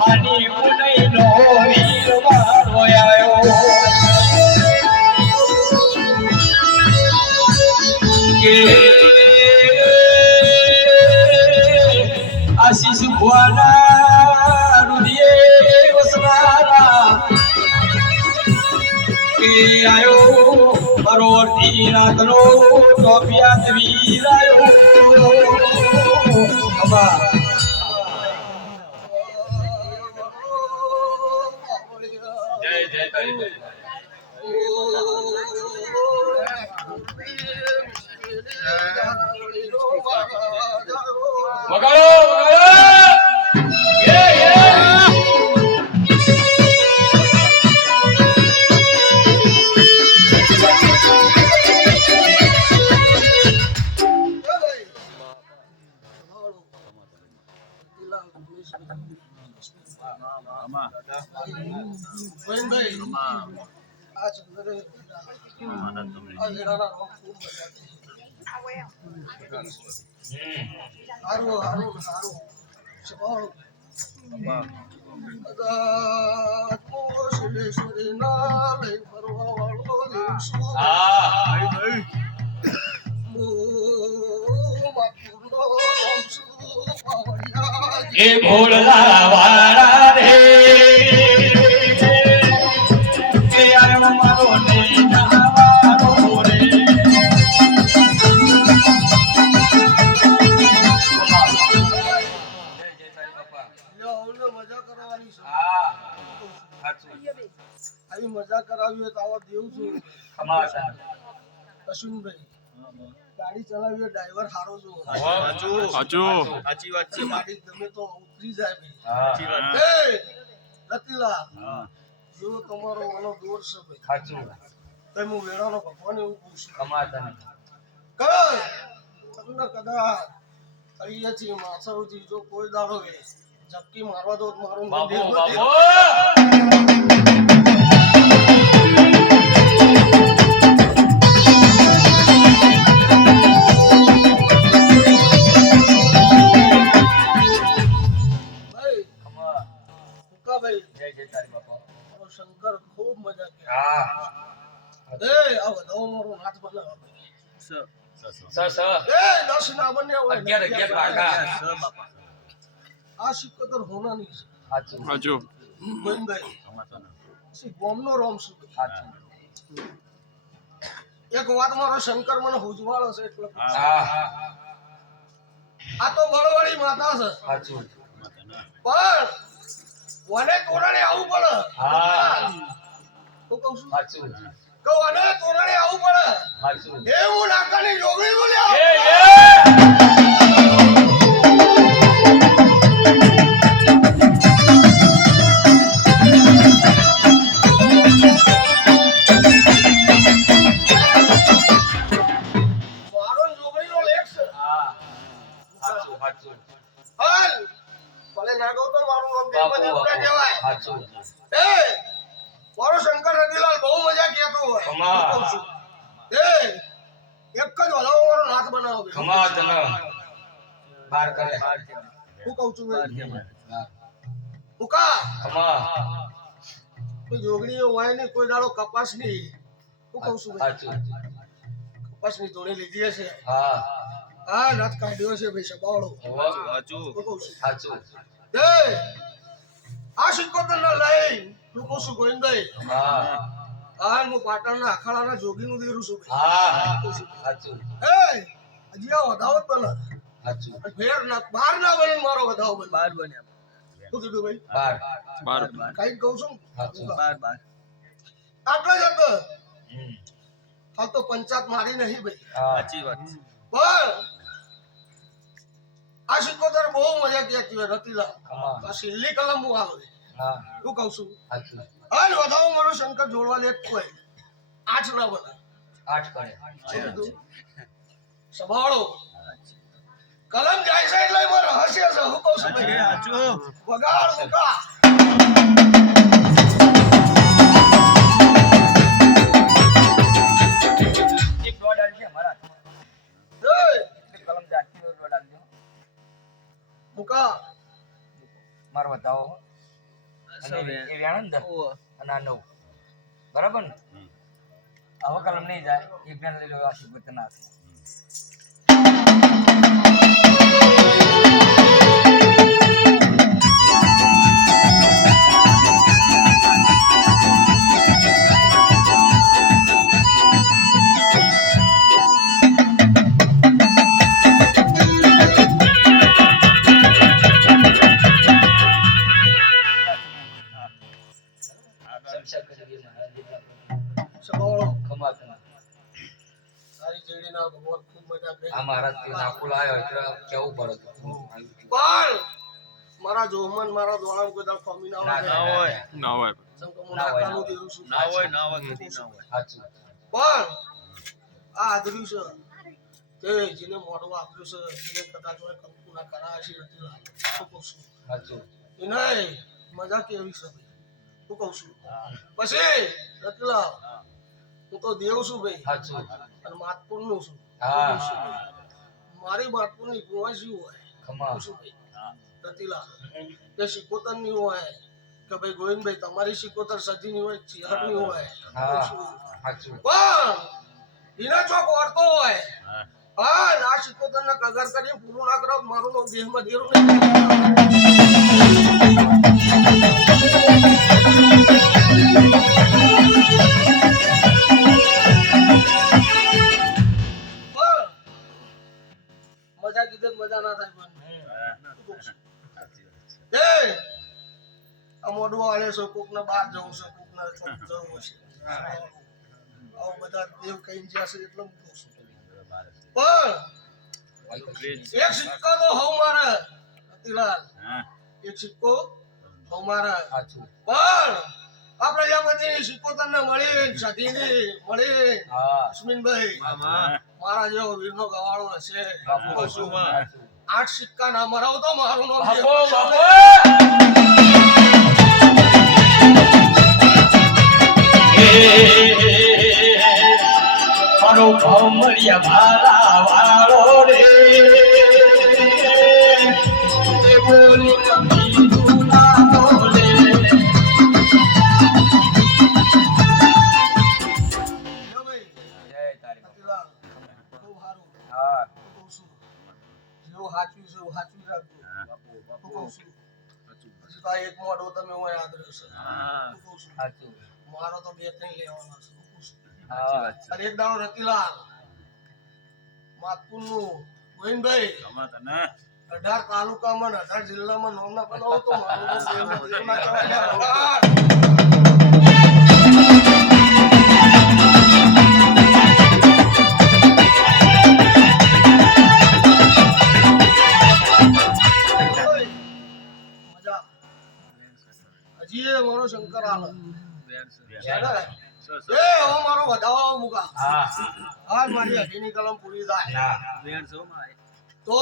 હાની ઉનઈનો વીર મારો આયો કે આશીષ ભુવાના રુદિયે વસનારા કે આયો પરોટી રાતનો ટોપિયા વીર આયો અબા જય જય તારી જય વગાડો એ ભોળા વાળા રે કે આયો મારો ને નાવારો રે આવી મજા કરાવી તો આવા દેવ છું કશુનભાઈ ગાડી ચલાવી ડ્રાઈવર હારો છો સાચી વાત છે ગાડી તમે તો ઉતરી જાય સાચી વાત એ રતિલા જો તમારો ઓનો દોર છે ભાઈ સાચું તમે હું વેળાનો ભગવાન એવું કહું છું કમાતા કર તમને કદા કહીએ છીએ માસરુજી જો કોઈ દાડો વે ઝપકી મારવા દો મારું બાબો શંકર ખૂબ મજા કે એ આ વધાવો મારો નાથ બનાવો સ એ 10 ના બને હોય 11 બાકા બાપા આ સિકતર હોનાની છે સાચું ગોવિંદભાઈ સી બોમનો રોમ સુ સાચું એક વાત મારો શંકર મને હુજવાળો છે એટલે આ તો બળવાળી માતા છે સાચું પણ કોને તોરણે આવું પડે તો કહું છું સાચું કોને તોરણે આવું પડે સાચું એ હું નાકાની જોગણી બોલ્યો મારો જોગણીનો લેખ છે સાચું સાચું હાલ ભલે નાગો તો મારું નામ દેવમાં કહેવાય સાચું એ મારો શંકર રતિલાલ બહુ મજા કેતો હોય એ એક જ હલાવો મારો નાથ બનાવો ખમા તને બાર કરે હું કહું છું ઉકા ખમા તો જોગણીઓ હોય ને કોઈ દાડો કપાસ ની હું કહું છું સાચું કપાસ ની જોડી લીધી હશે હા નાથ કાઢ્યો છે ભાઈ સબાવડો સાચું હું કહું છું સાચું એ આ સિકોતર ના લઈ તું કહું છું ગોવિંદભાઈ હા હું પાટણના અખાડાના જોગીનું દેરું છું સાચું એ હજી આ વધાવત બને સાચું ફેર ના બાર ના બને મારો વધાવ બને બાર બને શું કીધું ભાઈ બાર કઈ કહું છું બાર આટલા જ હતો હાલ તો પંચાયત મારી નહીં ભાઈ સાચી વાત પણ આ સિકોતર બહુ મજા કેતી હોય રતિલા આ સિલ્લી કલમ હું આવે હું કહું છું હાલ વધાવો મારો શંકર જોડવા લેટ કોઈ 8 ના બને 8 કરે સંભાળો કલમ જાય છે એટલે મારો રહસ્ય છે હું કહું છું સાચું વગાડ મુકા એક દોડ આલજે મારા એ કલમ જાતી દોડ આલજો મુકા માર બતાવો અને એ વેણંદ અને આ 9 બરાબર ને હવે કલમ નહીં જાય એક બેન લઈ લો આ શિકોતર ના મારા જોમન મારા દોણા કોઈ દાળ ફમી ના હોય પણ આ આદર્યું છે તે જેને મોડું આપ્યું છે જેને કદાચ કંકુના કરા છે એને મજા કેવી છે ભાઈ હું કહું છું પછી રતલા હું તો દેવ છું ભાઈ અને માતપુર નું છું મારી માતપુર ની કુંવાસી હોય શું ભાઈ રતિલા કે શિકોતર ની હોય કે ભાઈ ગોવિંદભાઈ તમારી શિકોતર સજી ની હોય ચિહર ની હોય પણ એના ચોક વર્તો હોય હા આ શિકોતર ને કગર કરી પૂરું ના કરો મારું નો દેહ માં દેરું મજા કીધે મજા ના થાય આ મોઢું આલે છે કોક ને બહાર જવું છે કોક ને ચોક જવું છે આવું બધા દેવ કઈ જ્યાં છે એટલે હું કહું છું પણ એક સિક્કો તો હવ મારે રતિલાલ એક સિક્કો હવ મારે પણ આ પ્રજાપતિ સિક્કોતર ને મળી સધીની મળી અશ્વિનભાઈ મારા જેવો વીરનો ગવાળો હશે 8 સિક્કા ના મરાવ તો મારું નામ મારો ભાવ મળ્યા મારા વાળો રે બોલી કમીનું ના બોલે એક મોડો તમે હું યાદ રહેશે મારો તો 2-3 લેવાનો છે અને એક દાડો રતિલાલ માતપુર નું ગોવિંદભાઈ 18 તાલુકામાં 18 જિલ્લામાં નામના બનાવો તો મારું મારો શંકર આલ મારો વધાવો મુકા હાલ મારી હજીની કલમ પૂરી થાય તો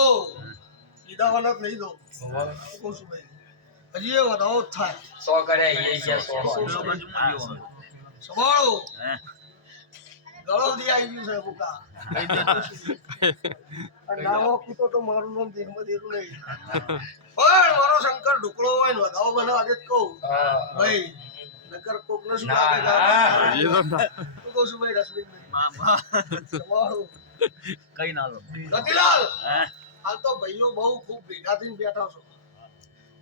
કીધાવાના જ નહીં દો કહું છું ભાઈ હજી એ વધાવો જ થાય 100 કરે સંભાળો ગળો દી આવી ગયું છે મુકા નામો કીધો તો મારું નામ દેહમાં દેરું નહીં પણ મારો શંકર ઢુકળો હોય ને વધાવો બનાવવા દે કહું ભાઈ નકર કોક ને શું લાગે તું કહું છું ભાઈ રશ્મિભાઈ કઈ ના લો રતિલાલ હાલ તો ભાઈઓ બહુ ખૂબ ભેગા થઈને બેઠા છો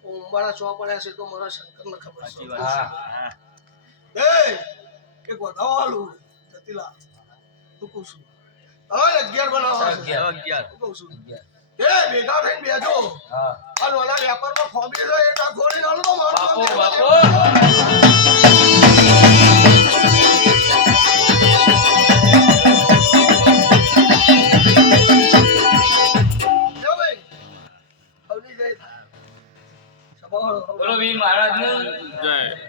ઉંબાળા ચો પડ્યા છે તો મારા શંકર ને ખબર છે એક વધાવો આલું રતિલાલ તું કહું છું હવે 11 બનાવવા 11 તું કહું છું ભેગા થઈને બેઠો અને ઓલા વેપારમાં ખોબી છે એટલા ખોડી નાલો તો મારો બાપો બોલો વીર મહારાજ જય